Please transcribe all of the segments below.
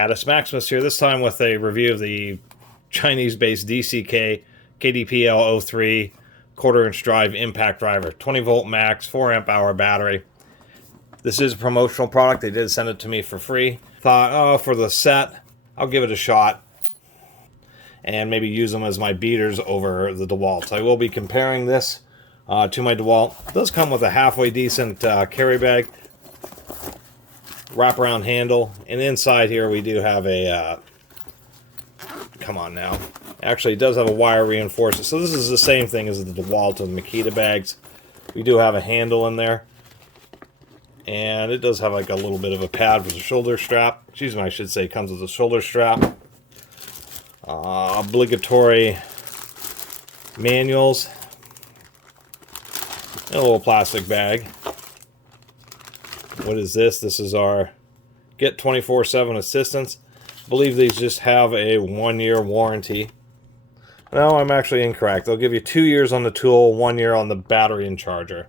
Catus, Maximus here, this time with a review of the Chinese-based DCK KDPL03 quarter-inch drive impact driver. 20-volt max, 4-amp-hour battery. This is a promotional product. They did send it to me for free. Thought, oh, for the set, I'll give it a shot and maybe use them as my beaters over the DeWalt. I will be comparing this to my DeWalt. It does come with a halfway decent carry bag, wraparound handle, and inside here we do have a come on now, actually it does have a wire reinforcer, so this is the same thing as the DeWalt and Makita bags. We do have a handle in there, and it does have like a little bit of a pad with a shoulder strap. Excuse me, I should say it comes with a shoulder strap. Obligatory manuals, and a little plastic bag. What is this? This is our Get 24/7 assistance. I believe these just have a 1-year warranty. No, I'm actually incorrect. They'll give you 2 years on the tool, 1 year on the battery and charger.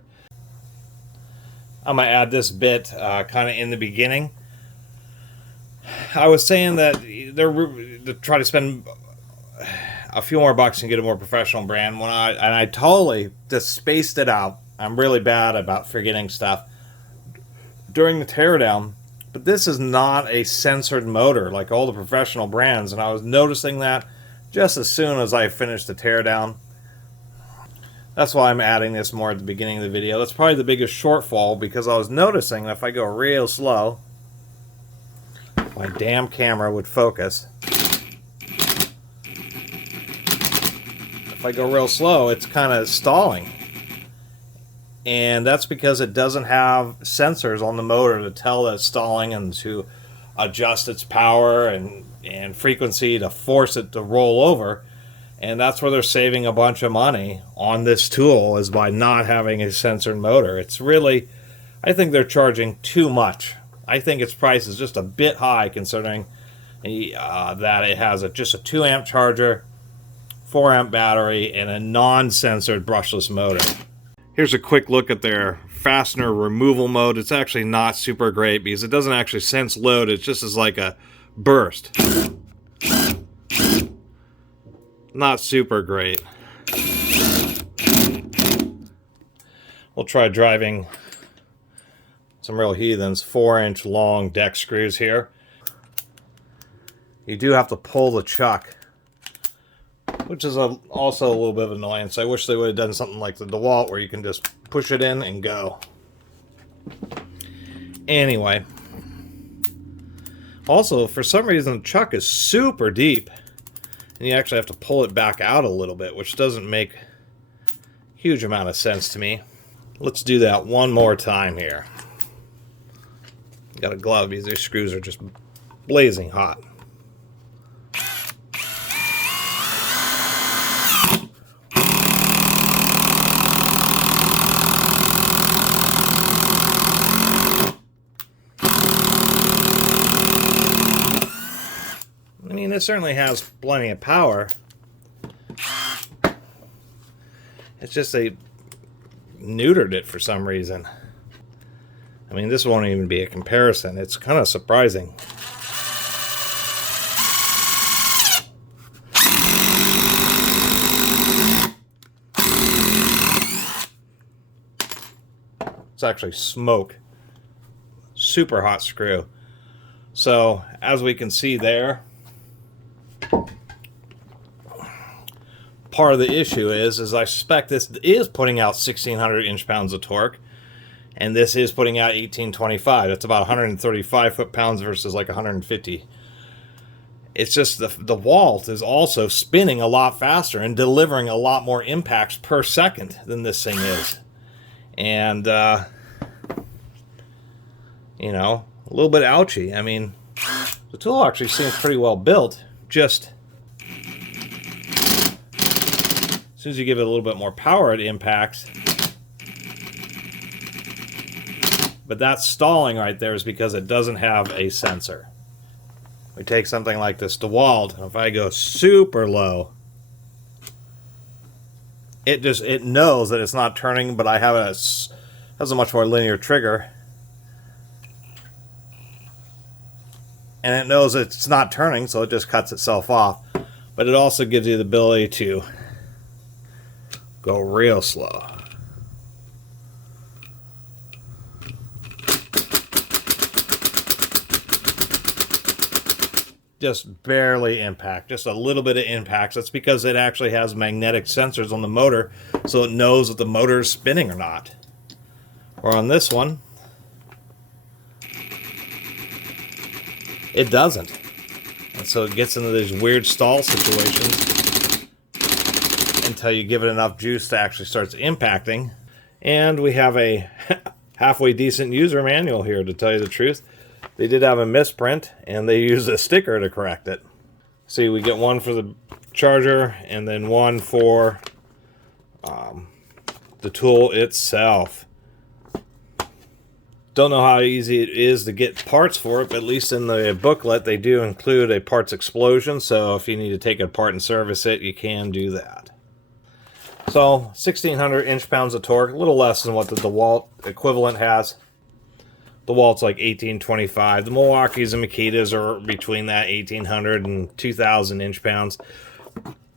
I'm going to add this bit kind of in the beginning. I was saying that they're trying to spend a few more bucks and get a more professional brand. And I totally just spaced it out. I'm really bad about forgetting stuff during the teardown, but this is not a censored motor like all the professional brands, and I was noticing that just as soon as I finished the teardown. That's why I'm adding this more at the beginning of the video. That's probably the biggest shortfall, because I was noticing that if I go real slow, my damn camera would focus. If I go real slow, it's kind of stalling. And that's because it doesn't have sensors on the motor to tell that it's stalling and to adjust its power and frequency to force it to roll over. And that's where they're saving a bunch of money on this tool, is by not having a censored motor. It's really, I think they're charging too much. I think its price is just a bit high, considering that it has just a 2-amp charger, 4-amp battery, and a non-censored brushless motor. Here's a quick look at their fastener removal mode. It's actually not super great because it doesn't actually sense load. It's just as like a burst. Not super great. We'll try driving some real heathens. 4-inch long deck screws here. You do have to pull the chuck, which is also a little bit of annoyance. I wish they would have done something like the DeWalt where you can just push it in and go. Anyway. Also, for some reason, the chuck is super deep, and you actually have to pull it back out a little bit, which doesn't make a huge amount of sense to me. Let's do that one more time here. Got a glove because these screws are just blazing hot. I mean, it certainly has plenty of power. It's just they neutered it for some reason. I mean, this won't even be a comparison. It's kind of surprising. It's actually smoke. Super hot screw. So, as we can see there, part of the issue is I suspect this is putting out 1,600 inch-pounds of torque, and this is putting out 1,825. That's about 135 foot-pounds versus like 150. It's just the DeWalt is also spinning a lot faster and delivering a lot more impacts per second than this thing is. And, you know, a little bit ouchy. I mean, the tool actually seems pretty well built, just as soon as you give it a little bit more power, it impacts. But that stalling right there is because it doesn't have a sensor. We take something like this DeWalt, and if I go super low, it knows that it's not turning, but I have has a much more linear trigger. and it knows it's not turning, so it just cuts itself off. But it also gives you the ability to go real slow. Just barely impact, just a little bit of impacts. That's because it actually has magnetic sensors on the motor, so it knows if the motor is spinning or not. Or on this one, it doesn't. And so it gets into these weird stall situations until you give it enough juice to actually starts impacting. And we have a halfway decent user manual here, to tell you the truth. They did have a misprint, and they used a sticker to correct it. See, we get one for the charger, and then one for the tool itself. Don't know how easy it is to get parts for it, but at least in the booklet, they do include a parts explosion, so if you need to take it apart and service it, you can do that. So, 1,600 inch-pounds of torque, a little less than what the DeWalt equivalent has. The DeWalt's like 1,825. The Milwaukees and Makitas are between that 1,800 and 2,000 inch-pounds.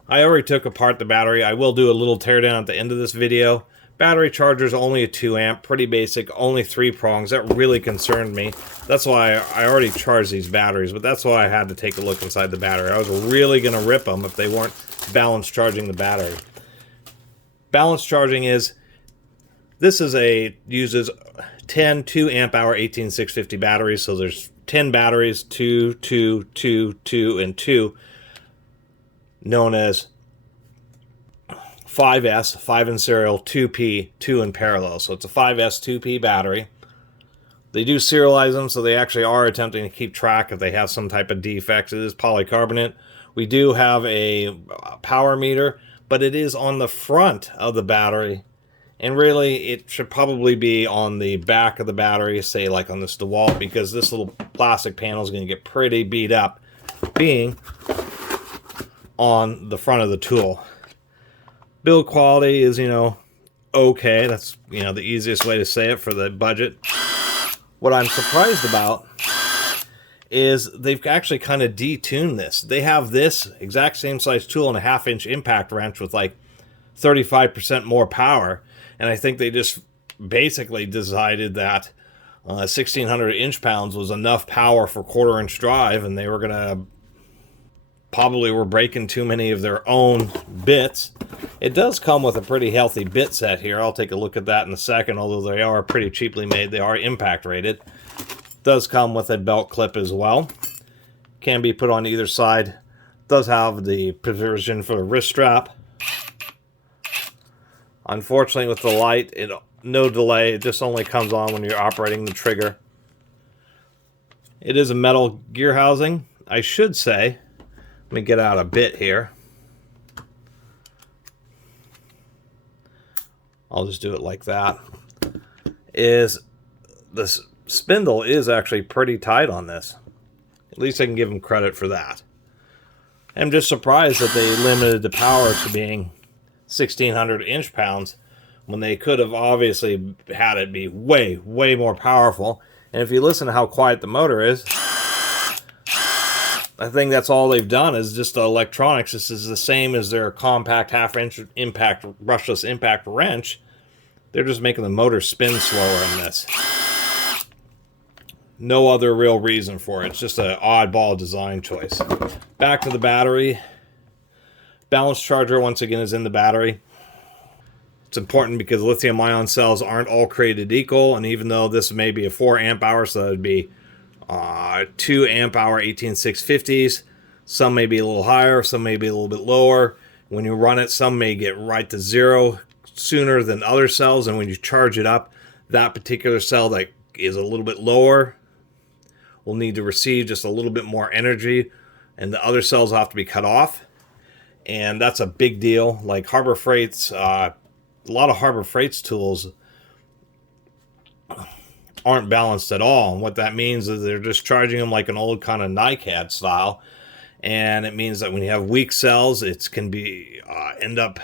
I already took apart the battery. I will do a little teardown at the end of this video. Battery charger's only a 2 amp, pretty basic, only 3 prongs. That really concerned me. That's why I already charged these batteries, but that's why I had to take a look inside the battery. I was really going to rip them if they weren't balance charging the battery. Balance charging is, this is uses 10 2 amp hour 18650 batteries, so there's 10 batteries, 2, 2, 2, 2, and 2, known as 5S, 5 in serial, 2P, 2 in parallel. So it's a 5S 2P battery. They do serialize them, so they actually are attempting to keep track if they have some type of defects. It is polycarbonate. We do have a power meter, but it is on the front of the battery. And really, it should probably be on the back of the battery, say like on this DeWalt, because this little plastic panel is going to get pretty beat up being on the front of the tool. Build quality is, okay. That's, the easiest way to say it for the budget. What I'm surprised about is they've actually kind of detuned this. They have this exact same size tool and a 1/2 inch impact wrench with like 35% more power. And I think they just basically decided that 1,600 inch-pounds was enough power for 1/4 inch drive, and they were going to probably were breaking too many of their own bits. It does come with a pretty healthy bit set here. I'll take a look at that in a second, although they are pretty cheaply made. They are impact rated. Does come with a belt clip as well. Can be put on either side. Does have the provision for the wrist strap. Unfortunately, with the light, no delay. It just only comes on when you're operating the trigger. It is a metal gear housing. I should say, let me get out a bit here. I'll just do it like that. This spindle is actually pretty tight on this. At least I can give them credit for that. I'm just surprised that they limited the power to being 1,600 inch-pounds when they could have obviously had it be way, way more powerful. And if you listen to how quiet the motor is, I think that's all they've done is just the electronics. This is the same as their compact 1/2 inch impact brushless impact wrench. They're just making the motor spin slower in this. No other real reason for it. It's just an oddball design choice. Back to the battery. Balance charger, once again, is in the battery. It's important because lithium-ion cells aren't all created equal, and even though this may be a 4 amp hour, so that would be 2 amp hour 18650s, some may be a little higher, some may be a little bit lower. When you run it, some may get right to 0 sooner than other cells, and when you charge it up, that particular cell that is a little bit lower will need to receive just a little bit more energy, and the other cells will have to be cut off. And that's a big deal. Like Harbor Freight's, a lot of Harbor Freight's tools aren't balanced at all. And what that means is they're just charging them like an old kind of NiCad style. And it means that when you have weak cells, it can be end up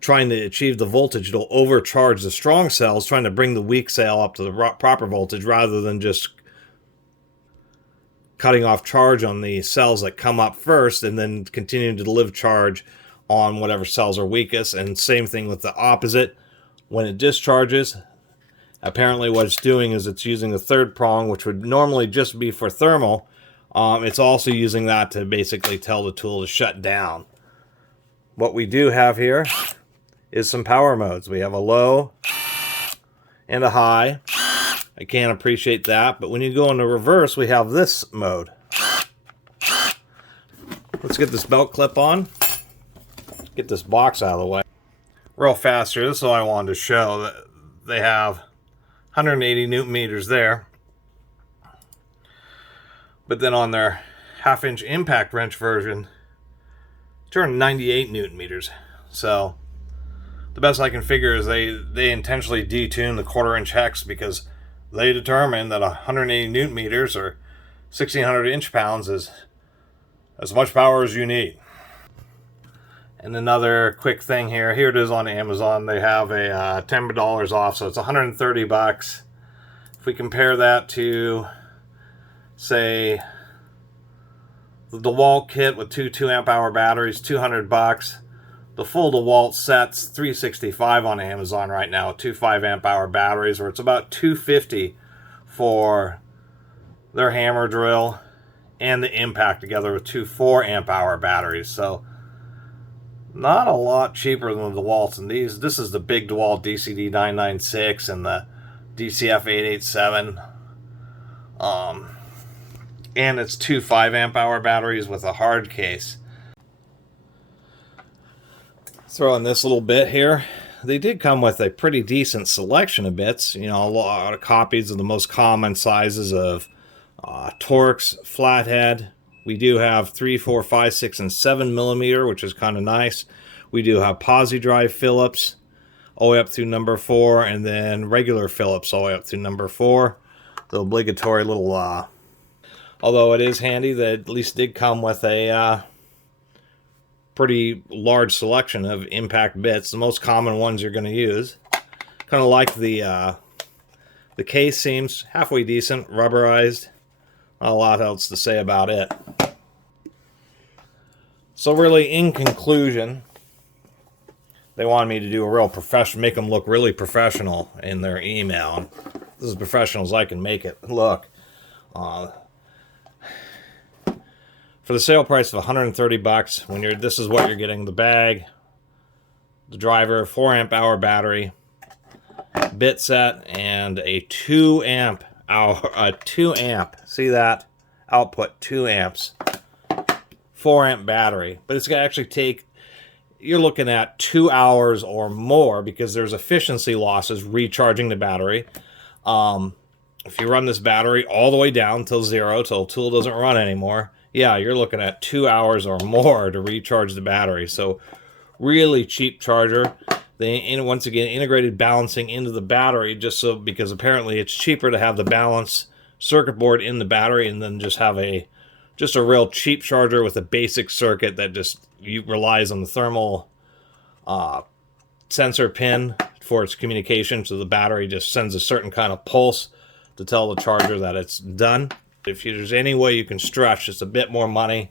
trying to achieve the voltage. It'll overcharge the strong cells, trying to bring the weak cell up to the proper voltage rather than just cutting off charge on the cells that come up first and then continuing to live charge on whatever cells are weakest. And same thing with the opposite. When it discharges, apparently what it's doing is it's using the third prong, which would normally just be for thermal. It's also using that to basically tell the tool to shut down. What we do have here is some power modes. We have a low and a high. I can't appreciate that, but when you go into reverse, we have this mode. Let's get this belt clip on. Get this box out of the way. Real fast here, this is all I wanted to show. That they have 180 newton meters there. But then on their half-inch impact wrench version, turn 98 newton meters. So the best I can figure is they intentionally detune the 1/4 inch hex because they determined that 180 newton meters or 1,600 inch-pounds is as much power as you need. And another quick thing here. Here it is on Amazon. They have a $10 off, so it's 130 bucks. If we compare that to, say, the DeWalt kit with two 2-amp-hour batteries, 200 bucks. The full DeWalt set's 365 on Amazon right now, with two 5-amp-hour batteries, or it's about 250 for their hammer drill and the impact together with two 4-amp-hour batteries. So not a lot cheaper than the DeWalt's. And this is the big DeWalt DCD 996 and the DCF 887. And it's two 5-amp-hour batteries with a hard case. Throw in this little bit here. They did come with a pretty decent selection of bits. You know, a lot of copies of the most common sizes of Torx, flathead. We do have 3, 4, 5, 6, and 7 millimeter, which is kind of nice. We do have posi drive Phillips all the way up through number 4, and then regular Phillips all the way up through number 4. The obligatory little, although it is handy that at least did come with a pretty large selection of impact bits, the most common ones you're going to use. Kind of like the case seems halfway decent, rubberized. Not a lot else to say about it. So really, in conclusion, they wanted me to do a real professional, make them look really professional in their email. This is as professional as I can make it look. For the sale price of 130 bucks, this is what you're getting: the bag, the driver, 4-amp-hour battery, bit set, and a 2-amp. See that? Output 2 amps. 4-amp battery. But it's going to actually take, you're looking at 2 hours or more because there's efficiency losses recharging the battery. If you run this battery all the way down till 0, till the tool doesn't run anymore, yeah, you're looking at 2 hours or more to recharge the battery. So really cheap charger. They, once again, integrated balancing into the battery because apparently it's cheaper to have the balance circuit board in the battery and then just have a real cheap charger with a basic circuit that just relies on the thermal sensor pin for its communication. So the battery just sends a certain kind of pulse to tell the charger that it's done. If there's any way you can stretch just a bit more money,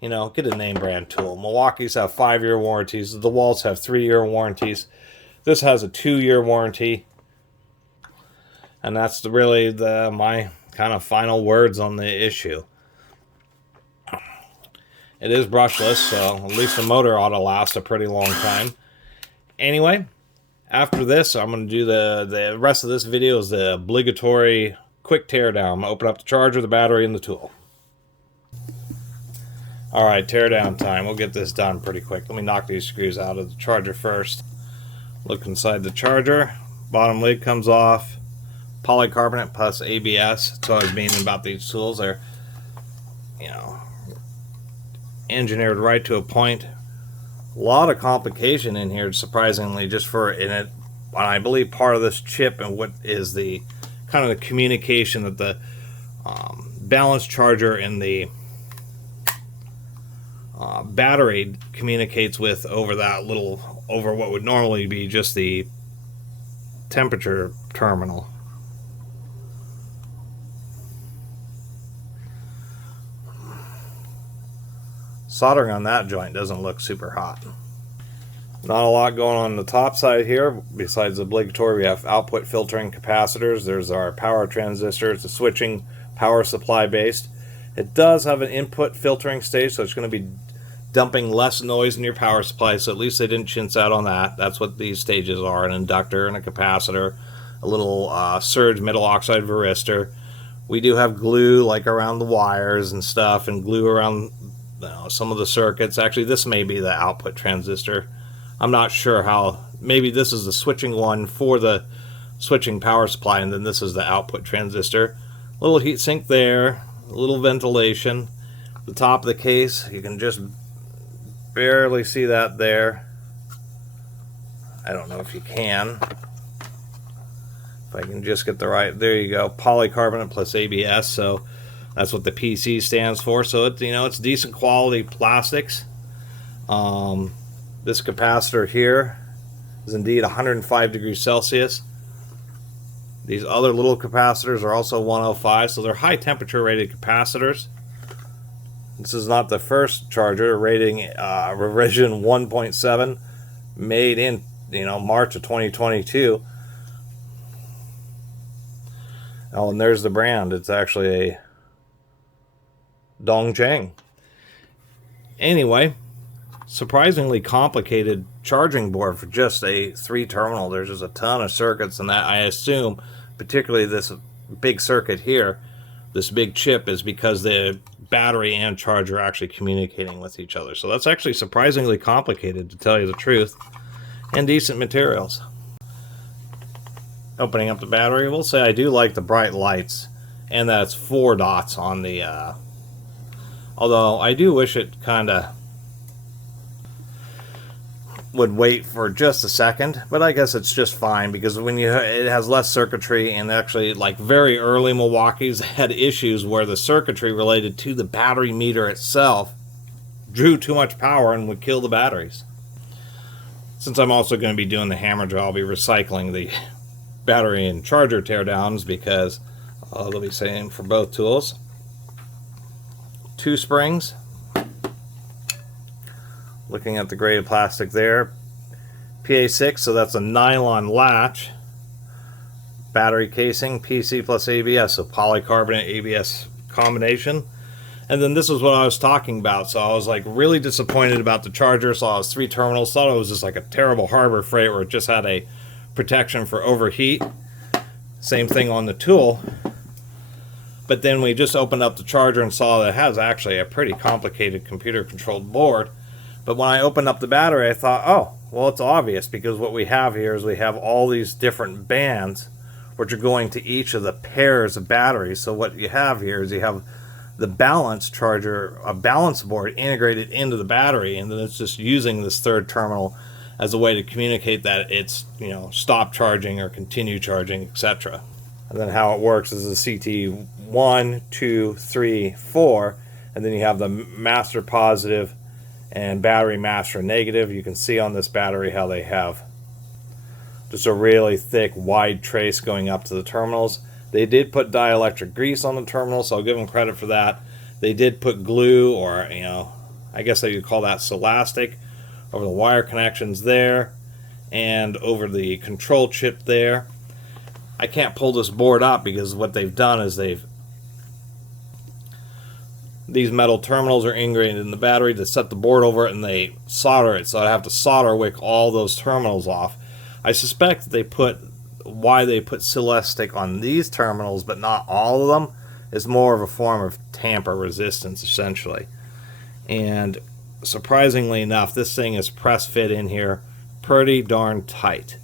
you know, get a name brand tool. Milwaukee's have 5-year warranties. The DeWalt's have 3-year warranties. This has a 2-year warranty. And that's really my kind of final words on the issue. It is brushless, so at least the motor ought to last a pretty long time. Anyway, after this, I'm going to do the rest of this video is the obligatory quick teardown. I'm going to open up the charger, the battery, and the tool. Alright, teardown time. We'll get this done pretty quick. Let me knock these screws out of the charger first. Look inside the charger. Bottom lid comes off. Polycarbonate plus ABS. That's what I was meaning about these tools. They're, you know, engineered right to a point. A lot of complication in here, surprisingly, just for in it. I believe part of this chip and what is the kind of the communication that the balance charger and the battery communicates with over what would normally be just the temperature terminal. soldering on that joint doesn't look super hot. Not a lot going on the top side here. Besides the obligatory, we have output filtering capacitors. There's our power transistors, the switching power supply based. It does have an input filtering stage, so it's going to be dumping less noise in your power supply, so at least they didn't chintz out on that. That's what these stages are, an inductor and a capacitor, a little surge metal oxide varistor. We do have glue like around the wires and stuff, and glue around some of the circuits. Actually, this may be the output transistor. I'm not sure how. Maybe this is the switching one for the switching power supply, and then this is the output transistor. A little heat sink there, a little ventilation. The top of the case, you can just barely see that there. I don't know if you can. If I can just get the right, there you go, polycarbonate plus ABS. So that's what the PC stands for. So it's, it's decent quality plastics. This capacitor here is indeed 105 degrees Celsius. These other little capacitors are also 105, so they're high temperature rated capacitors. This is not the first charger, rating revision 1.7, made in March of 2022. Oh, and there's the brand. It's actually a Dongcheng. Anyway, surprisingly complicated charging board for just a 3-terminal. There's just a ton of circuits, and that, I assume, particularly this big circuit here, this big chip, is because the battery and charger are actually communicating with each other. So that's actually surprisingly complicated, to tell you the truth, and decent materials. Opening up the battery, we'll say I do like the bright lights, and that's 4 dots on the although I do wish it kind of would wait for just a second, but I guess it's just fine, because when it has less circuitry, and actually, like, very early Milwaukee's had issues where the circuitry related to the battery meter itself drew too much power and would kill the batteries. Since I'm also going to be doing the hammer drill, I'll be recycling the battery and charger teardowns, because they'll be same for both tools. 2 springs. Looking at the graded plastic there, PA6, so that's a nylon latch. Battery casing, PC plus ABS, so polycarbonate ABS combination. And then this is what I was talking about. So I was like really disappointed about the charger. Saw it was 3 terminals, thought it was just like a terrible Harbor Freight where it just had a protection for overheat. Same thing on the tool. But then we just opened up the charger and saw that it has actually a pretty complicated computer controlled board. But when I opened up the battery, I thought, oh, well, it's obvious, because what we have here is we have all these different bands which are going to each of the pairs of batteries. So what you have here is you have the balance charger, a balance board integrated into the battery, and then it's just using this 3rd terminal as a way to communicate that it's, stop charging or continue charging, etc. And then how it works is the CT 1, 2, 3, 4, and then you have the master positive and battery master negative. You can see on this battery how they have just a really thick, wide trace going up to the terminals. They did put dielectric grease on the terminals, so I'll give them credit for that. They did put glue, or, I guess they would call that Celastic, over the wire connections there, and over the control chip there. I can't pull this board up, because what they've done is these metal terminals are integrated in the battery to set the board over it, and they solder it, so I have to solder wick all those terminals off. I suspect why they put Celastic on these terminals but not all of them is more of a form of tamper resistance, essentially. And surprisingly enough, this thing is press fit in here pretty darn tight.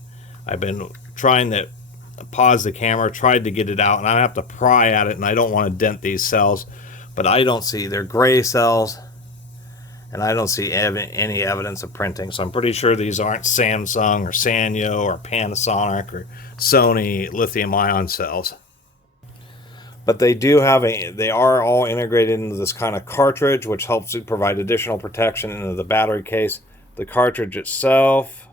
I've been trying to pause the camera, tried to get it out, and I have to pry at it, and I don't want to dent these cells. But I don't see, they're gray cells, and I don't see any evidence of printing. So I'm pretty sure these aren't Samsung or Sanyo or Panasonic or Sony lithium-ion cells. But they are all integrated into this kind of cartridge, which helps to provide additional protection into the battery case. The cartridge itself,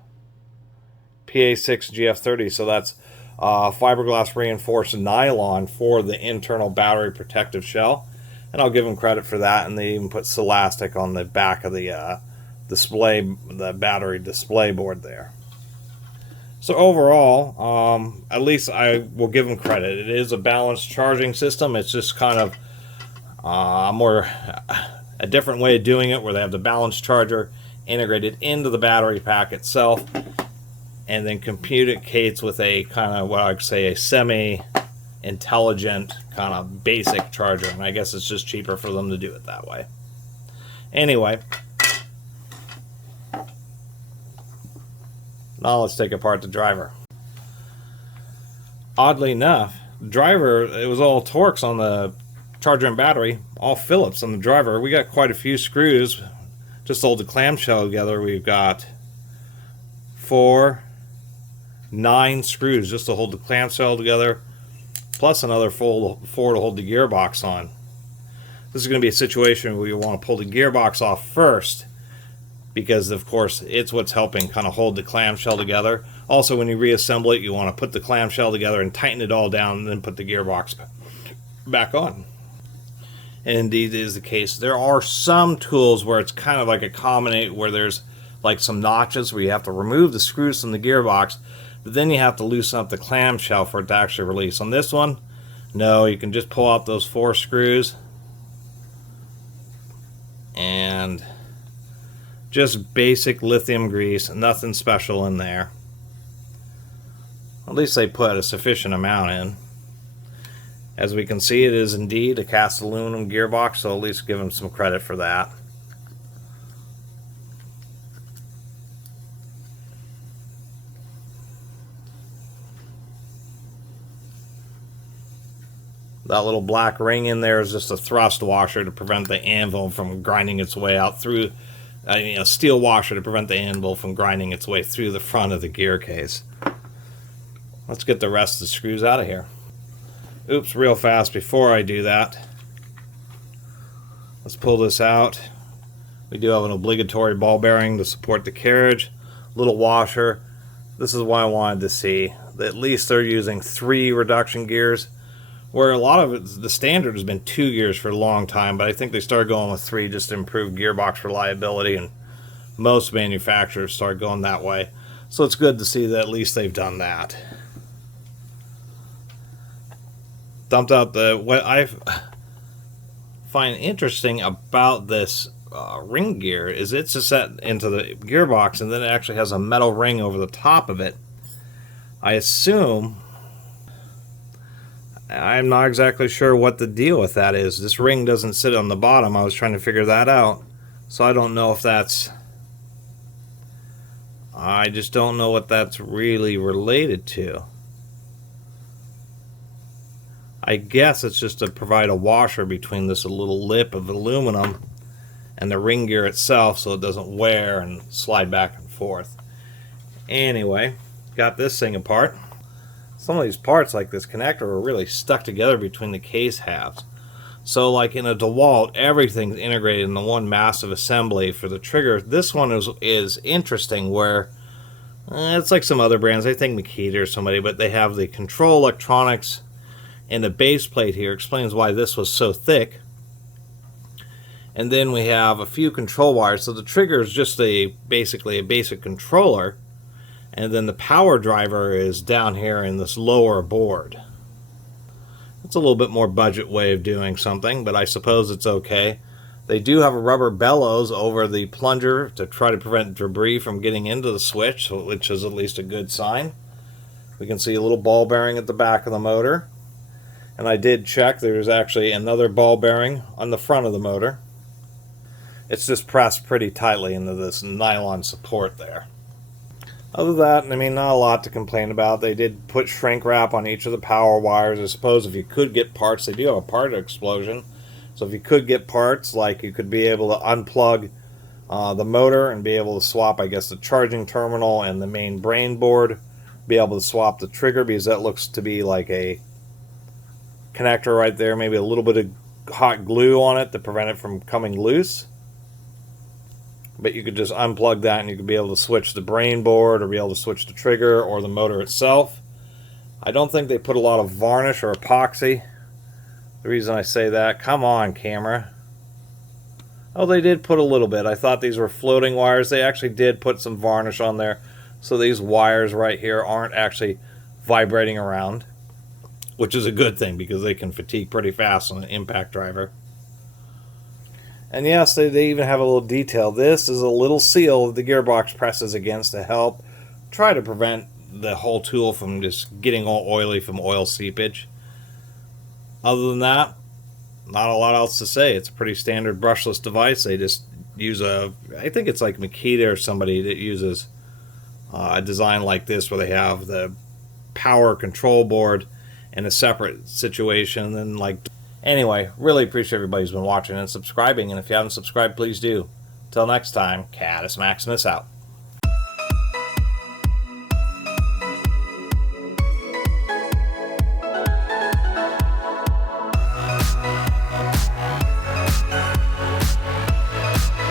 PA6 GF30, so that's fiberglass reinforced nylon for the internal battery protective shell. and I'll give them credit for that. And they even put Celastic on the back of the display, the battery display board there. So overall, at least I will give them credit. It is a balanced charging system. It's just kind of a different way of doing it, where they have the balanced charger integrated into the battery pack itself, and then communicates with a kind of, what I'd say, a semi-intelligent kind of basic charger. And I guess it's just cheaper for them to do it that way. Anyway, now let's take apart the driver. Oddly enough, the driver, it was all Torx on the charger and battery, all Phillips on the driver. We got quite a few screws just to hold the clamshell together. We've got 9 screws just to hold the clamshell together, plus another 4 to hold the gearbox on. This is going to be a situation where you want to pull the gearbox off first, because of course it's what's helping kind of hold the clamshell together. Also, when you reassemble it, you want to put the clamshell together and tighten it all down, and then put the gearbox back on. And indeed it is the case. There are some tools where it's kind of like a combinate, where there's like some notches where you have to remove the screws from the gearbox, but then you have to loosen up the clamshell for it to actually release. On this one, no, you can just pull out those 4 screws and just basic lithium grease, nothing special in there. At least they put a sufficient amount in. As we can see, it is indeed a cast aluminum gearbox, so at least give them some credit for that. That little black ring in there is just a thrust washer to prevent the anvil from grinding its way out through, a steel washer to prevent the anvil from grinding its way through the front of the gear case. Let's get the rest of the screws out of here. Oops, real fast before I do that, let's pull this out. We do have an obligatory ball bearing to support the carriage, little washer. This is what I wanted to see. At least they're using 3 reduction gears, where a lot of it, the standard has been 2 gears for a long time, but I think they started going with 3 just to improve gearbox reliability, and most manufacturers start going that way. So it's good to see that at least they've done that. Dumped out what I find interesting about this ring gear is it's just set into the gearbox, and then it actually has a metal ring over the top of it. I assume, I'm not exactly sure what the deal with that is. This ring doesn't sit on the bottom. I was trying to figure that out, so I don't know if that's, I just don't know what that's really related to. I guess it's just to provide a washer between this little lip of aluminum and the ring gear itself, so it doesn't wear and slide back and forth. Anyway, got this thing apart. Some of these parts, like this connector, are really stuck together between the case halves. So like in a DeWalt, everything's integrated into one massive assembly for the trigger. This one is interesting, where it's like some other brands. I think Makita or somebody, but they have the control electronics, and the base plate here explains why this was so thick. And then we have a few control wires. So the trigger is just basically a basic controller, and then the power driver is down here in this lower board. It's a little bit more budget way of doing something, but I suppose it's okay. They do have a rubber bellows over the plunger to try to prevent debris from getting into the switch, which is at least a good sign. We can see a little ball bearing at the back of the motor. And I did check, there's actually another ball bearing on the front of the motor. It's just pressed pretty tightly into this nylon support there. Other than that, I mean, not a lot to complain about. They did put shrink wrap on each of the power wires. I suppose if you could get parts, they do have a part explosion. So if you could get parts, like you could be able to unplug the motor and be able to swap, I guess, the charging terminal and the main brain board. Be able to swap the trigger, because that looks to be like a connector right there, maybe a little bit of hot glue on it to prevent it from coming loose. But you could just unplug that and you could be able to switch the brain board, or be able to switch the trigger or the motor itself. I don't think they put a lot of varnish or epoxy The reason I say that, come on, camera. Oh, they did put a little bit. I thought these were floating wires. They actually did put some varnish on there. So these wires right here aren't actually vibrating around, which is a good thing because they can fatigue pretty fast on an impact driver. And yes, they even have a little detail. This is a little seal that the gearbox presses against to help try to prevent the whole tool from just getting all oily from oil seepage. Other than that, not a lot else to say. It's a pretty standard brushless device. They just use I think it's like Makita or somebody that uses a design like this where they have the power control board in a separate situation. And anyway, really appreciate everybody who's been watching and subscribing. And if you haven't subscribed, please do. Till next time, Catus Maximus out.